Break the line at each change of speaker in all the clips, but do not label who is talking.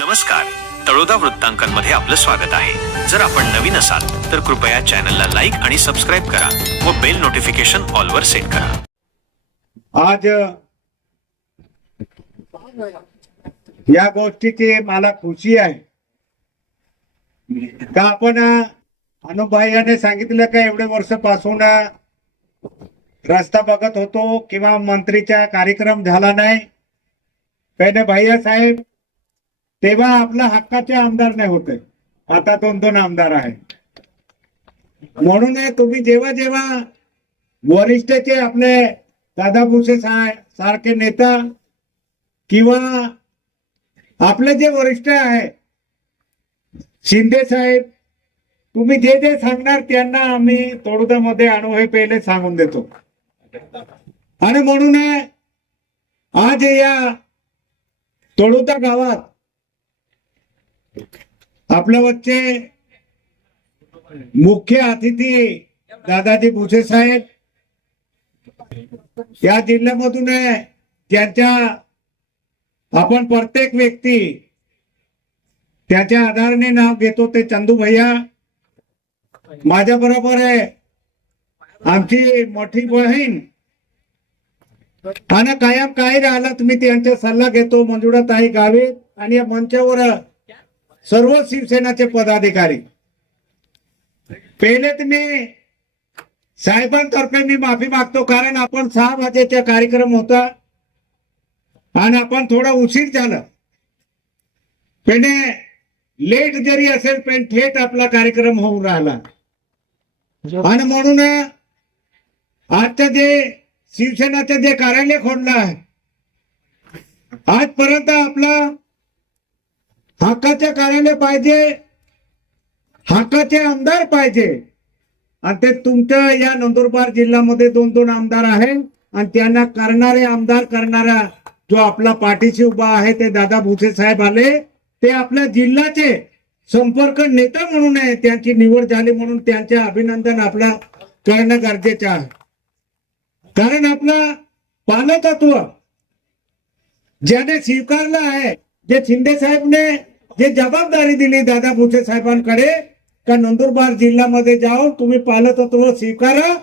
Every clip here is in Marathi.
नमस्कार. तळोदा वृत्तांकनमध्ये आपलं स्वागत आहे. जर आपण नवीन असाल तर कृपया चॅनलला लाईक आणि सबस्क्राईब करा व बेल नोटिफिकेशन ऑलवर सेट करा.
आज या गोष्टीची मला खुशी आहे. का आपण अनुभाईयाने सांगितलं का एवढे वर्षापासून रस्ता बघत होतो किंवा मंत्रीचा कार्यक्रम झाला नाही? पहिले भैया साहेब तेव्हा आपला हक्काचे आमदार नाही होते. आता दोन दोन आमदार आहेत. म्हणून तुम्ही जेव्हा जेव्हा वरिष्ठचे आपले दादा भुसे सारखे नेता किंवा आपले जे वरिष्ठ आहे शिंदे साहेब तुम्ही जे जे सांगणार त्यांना आम्ही तोडुदामध्ये आणू हे पहिले सांगून देतो. आणि म्हणून आज या तोडुदा गावात आपल्या वच्चे मुख्य अतिथी दादाजी भुसे साहेब या जिल्ह्यामधून आहे. ज्यांच्या आपण प्रत्येक व्यक्ती त्याच्या आधाराने नाव घेतो ते चंदू भैया. माझ्या बरोबर आहे आमची मोठी बहीण. आणि कायम काय राहिला तुम्ही त्यांचा सल्ला घेतो मंजुळा ताई गावित आणि या मंचावर सर्व शिवसेनाचे पदाधिकारी. पहिले तुम्ही साहेबांतर्फे मी माफी मागतो कारण आपण सहा वाजेचा कार्यक्रम होता आणि आपण थोडा उशीर झाला. पण लेट जरी असेल पण थेट आपला कार्यक्रम होऊन राहिला. आणि म्हणून आजचं जे शिवसेनाचं जे कार्यालय खोडलं आहे आजपर्यंत आपला हक्काचे कार्यालय पाहिजे हक्काचे आमदार पाहिजे. आणि ते तुमच्या या नंदुरबार जिल्ह्यामध्ये दोन दोन आमदार आहेत आणि त्यांना करणारे आमदार करणारा जो आपला पाठीशी उभा आहे ते दादा भुसे साहेब आले ते आपल्या जिल्ह्याचे संपर्क नेता म्हणून आहे त्यांची निवड झाली म्हणून त्यांचे अभिनंदन आपला करणं गरजेचं आहे. कारण आपला पालतत्व ज्याने स्वीकारलं आहे जे शिंदे साहेबने जे जबाबदारी दिली दादा भुसे साहेबांकडे का नंदुरबार जिल्ह्यामध्ये जाऊन तुम्ही पालकत्व स्वीकारा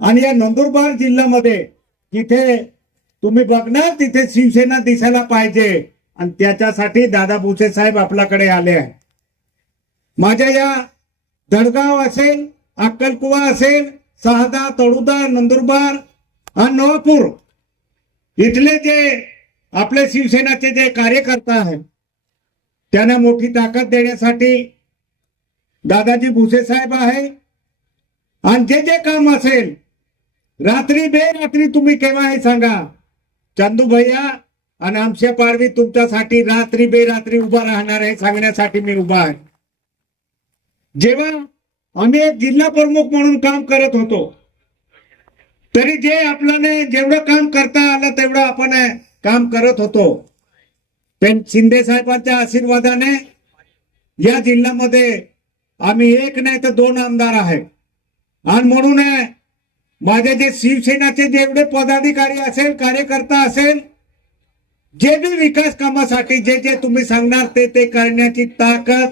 आणि या नंदुरबार जिल्ह्यामध्ये जिथे तुम्ही बघणार तिथे शिवसेना दिसायला पाहिजे. आणि त्याच्यासाठी दादा भुसे साहेब आपल्याकडे आले आहे माझ्या या दडगाव असेल अक्कलकुवा असेल शहादा तळुदा नंदुरबार आणि नवापूर इथले जे आपले शिवसेनाचे जे कार्यकर्ता आहेत त्यांना मोठी ताकद देण्यासाठी दादाजी भुसे साहेब आहे. आणि जे जे काम असेल रात्री बेरात्री तुम्ही केव्हा हे सांगा. चंदू भैया आणि आमच्या पारवी तुमच्यासाठी रात्री बेरात्री उभा राहणार आहे सांगण्यासाठी मी उभा आहे. जेव्हा आम्ही एक जिल्हा प्रमुख म्हणून काम करत होतो तरी जे आपल्याने जेवढं काम करता आलं तेवढं आपण काम करत होतो. शिंदे साहेबांच्या आशीर्वादाने या जिल्ह्यामध्ये आम्ही एक नाही तर दोन आमदार आहेत. आणि म्हणून माझे जे शिवसेनाचे जेवढे पदाधिकारी असेल कार्यकर्ता असेल जे बी विकास कामासाठी जे जे तुम्ही सांगणार ते ते करण्याची ताकद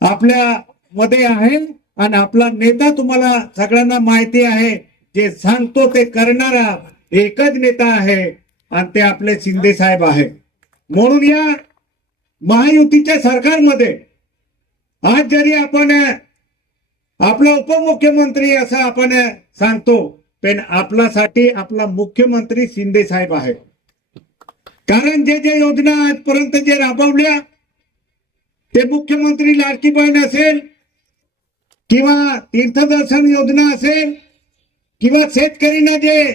आपल्या मध्ये आहे आणि आपला नेता तुम्हाला सगळ्यांना माहिती आहे जे सांगतो ते करणारा एकच नेता आहे आणि ते आपले शिंदे साहेब आहे म्हणून या महायुतीच्या सरकारमध्ये आज जरी आपण आपला उपमुख्यमंत्री असं आपण सांगतो पण आपल्यासाठी आपला मुख्यमंत्री शिंदे साहेब आहे कारण जे जे योजना आजपर्यंत जे राबवल्या ते मुख्यमंत्री लाडकी बहीण असेल किंवा तीर्थदर्शन योजना असेल किंवा शेतकरीना जे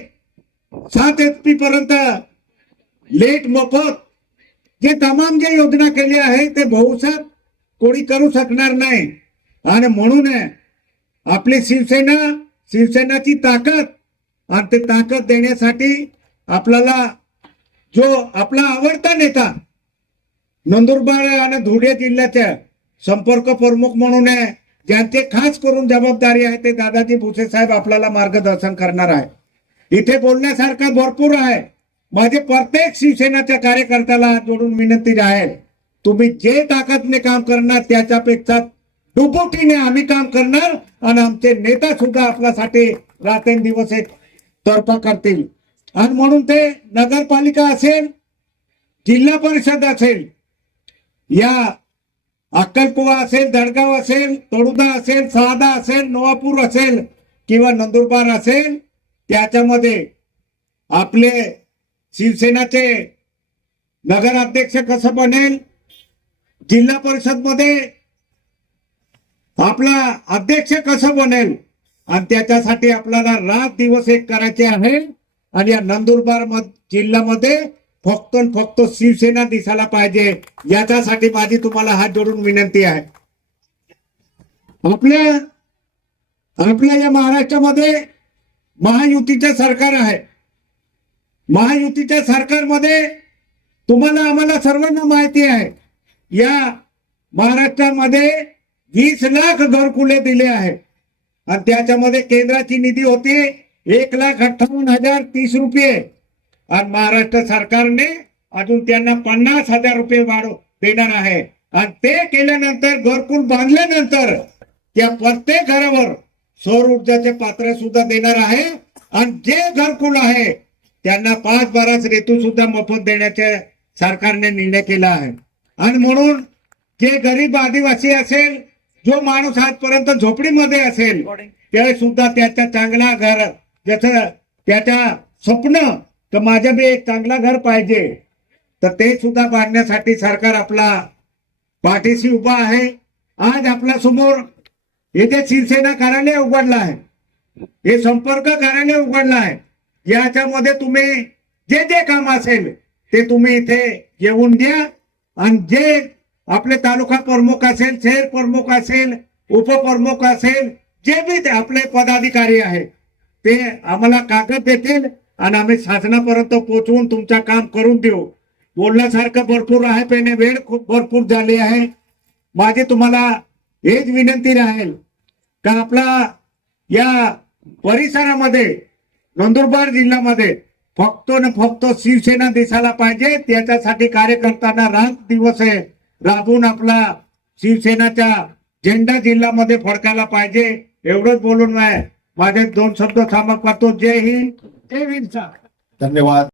सात एच पी पर्यंत लेट मोफत जे तमाम जे योजना केली आहे ते बहुसात कोणी करू शकणार नाही. आणि म्हणून आपली शिवसेना शिवसेनाची ताकद आणि ते ताकद देण्यासाठी आपल्याला जो आपला आवडता नेता नंदुरबार आणि धुळे जिल्ह्याच्या संपर्क प्रमुख म्हणून आहे ज्यांचे खास करून जबाबदारी आहे ते दादाजी भुसे साहेब आपल्याला मार्गदर्शन करणार आहे. इथे बोलण्यासारखं भरपूर आहे. माझे प्रत्येक शिवसेनाच्या कार्यकर्त्याला जोडून विनंती आहे. तुम्ही जे ताकदने काम करणार त्याच्यापेक्षा दुपटीने आम्ही काम करणार आणि आमचे नेता सुद्धा आपल्यासाठी रात्रंदिवस एक तर्फा करतील. आणि म्हणून ते नगरपालिका असेल जिल्हा परिषद असेल या अक्कलकुवा असेल दडगाव असेल तोडुदा असेल सहादा असेल नवापूर असेल किंवा नंदुरबार असेल त्याच्यामध्ये आपले शिवसेनाचे नगराध्यक्ष कसं बनेल? जिल्हा परिषदमध्ये आपला अध्यक्ष कसं बनेल? आणि त्याच्यासाठी आपल्याला रात दिवस एक करायचे आहे. आणि या नंदुरबार जिल्ह्यामध्ये फक्त फक्त शिवसेना दिसायला पाहिजे. याच्यासाठी माझी तुम्हाला हात जोडून विनंती आहे. आपल्या आपल्या या महाराष्ट्रामध्ये महायुतीचे सरकार आहे. महायुतीच्या सरकारमध्ये तुम्हाला आम्हाला सर्वांना माहिती आहे. या महाराष्ट्रामध्ये वीस लाख घरकुले दिले आहे आणि त्याच्यामध्ये केंद्राची निधी होती एक लाख अठ्ठावन्न हजार तीस रुपये. आणि महाराष्ट्र सरकारने अजून त्यांना पन्नास हजार रुपये वाढ देणार आहे. आणि ते केल्यानंतर घरकुल बांधल्यानंतर त्या प्रत्येक घरावर सौर ऊर्जाचे पात्र सुद्धा देणार आहे. आणि जे घरकुल आहे त्यांना पाच बाराच ऋतू सुद्धा मोफत देण्याचे सरकारने निर्णय केला आहे. आणि म्हणून जे गरीब आदिवासी असेल जो माणूस आजपर्यंत झोपडीमध्ये असेल त्यावेळी सुद्धा त्याच्या चांगला घर जसं त्याच्या स्वप्न तर माझं बी एक चांगला घर पाहिजे. तर ते सुद्धा बांधण्यासाठी सरकार आपला पाठीशी उभा आहे. आज आपल्यासमोर येथे शिवसेना कार्यालय उघडलं आहे हे संपर्क कार्यालय उघडलं आहे याच्यामध्ये तुम्ही जे जे काम असेल ते तुम्ही इथे येऊन द्या. आणि जे आपले तालुका प्रमुख असेल शहर प्रमुख असेल उपप्रमुख असेल जे बी ते आपले पदाधिकारी आहेत ते आम्हाला कागद देतील आणि आम्ही शासनापर्यंत पोहोचवून तुमचं काम करून देऊ. बोलण्यासारखं भरपूर आहे पण वेळ खूप भरपूर झाली आहे. माझी तुम्हाला हेच विनंती राहील का आपला या परिसरामध्ये नंदुरबार जिल्ह्यामध्ये फक्त न फक्त शिवसेना दिसायला पाहिजे त्याच्यासाठी कार्यकर्त्यांना रात दिवस आहे राबून आपला शिवसेनाचा झेंडा जिल्ह्यामध्ये फडकायला पाहिजे एवढंच बोलून माझे दोन शब्द थांबा करतो. जय हिंद. जय हिंद
धन्यवाद.